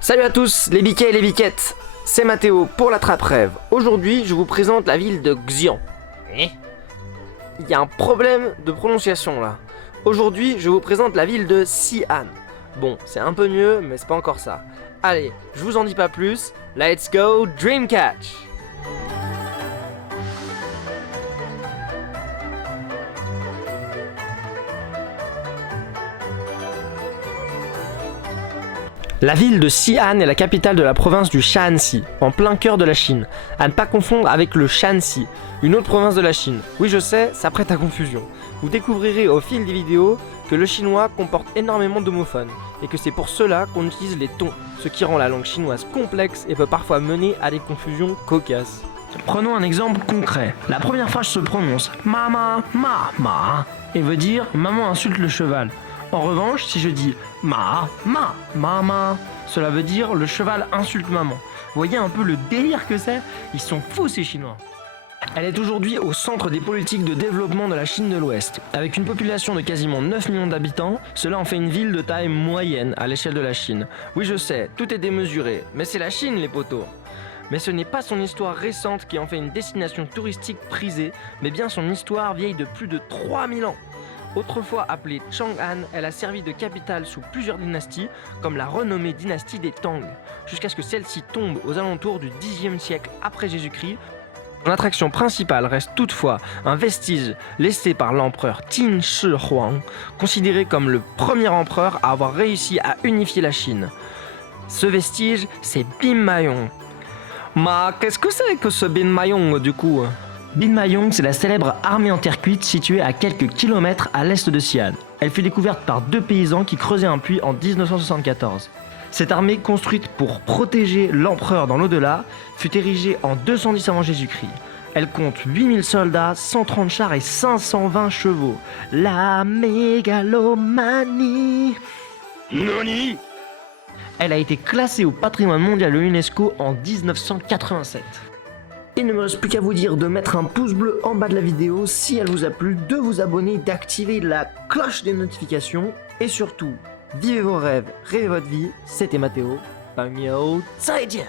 Salut à tous les biquets et les biquettes, c'est Mathéo pour la Trappe Rêve. Aujourd'hui je vous présente la ville de Xi'an. Il y a un problème de prononciation là. Aujourd'hui je vous présente la ville de Xi'an. Bon, c'est un peu mieux mais c'est pas encore ça. Allez, je vous en dis pas plus, let's go Dreamcatch. La ville de Xi'an est la capitale de la province du Shaanxi, en plein cœur de la Chine, à ne pas confondre avec le Shanxi, une autre province de la Chine. Oui je sais, ça prête à confusion. Vous découvrirez au fil des vidéos que le chinois comporte énormément d'homophones, et que c'est pour cela qu'on utilise les tons, ce qui rend la langue chinoise complexe et peut parfois mener à des confusions cocasses. Prenons un exemple concret. La première phrase se prononce mama, ma, et veut dire maman insulte le cheval. En revanche, si je dis mama, cela veut dire le cheval insulte maman. Voyez un peu le délire que c'est? Ils sont fous ces Chinois. Elle est aujourd'hui au centre des politiques de développement de la Chine de l'Ouest. Avec une population de quasiment 9 millions d'habitants, cela en fait une ville de taille moyenne à l'échelle de la Chine. Oui je sais, tout est démesuré, mais c'est la Chine les potos. Mais ce n'est pas son histoire récente qui en fait une destination touristique prisée, mais bien son histoire vieille de plus de 3000 ans. Autrefois appelée Chang'an, elle a servi de capitale sous plusieurs dynasties, comme la renommée dynastie des Tang, jusqu'à ce que celle-ci tombe aux alentours du Xe siècle après Jésus-Christ. Son attraction principale reste toutefois un vestige laissé par l'empereur Qin Shi Huang, considéré comme le premier empereur à avoir réussi à unifier la Chine. Ce vestige, c'est Bin Maiyong. Qu'est-ce que c'est que ce Bin Maiyong du coup ? Bin Maiyong, c'est la célèbre armée en terre cuite située à quelques kilomètres à l'est de Xi'an. Elle fut découverte par deux paysans qui creusaient un puits en 1974. Cette armée, construite pour protéger l'empereur dans l'au-delà, fut érigée en 210 avant Jésus-Christ. Elle compte 8000 soldats, 130 chars et 520 chevaux. La mégalomanie. Nani? Elle a été classée au patrimoine mondial de l'UNESCO en 1987. Il ne me reste plus qu'à vous dire de mettre un pouce bleu en bas de la vidéo si elle vous a plu, de vous abonner, d'activer la cloche des notifications et surtout, vivez vos rêves, rêvez votre vie. C'était Mathéo, 再见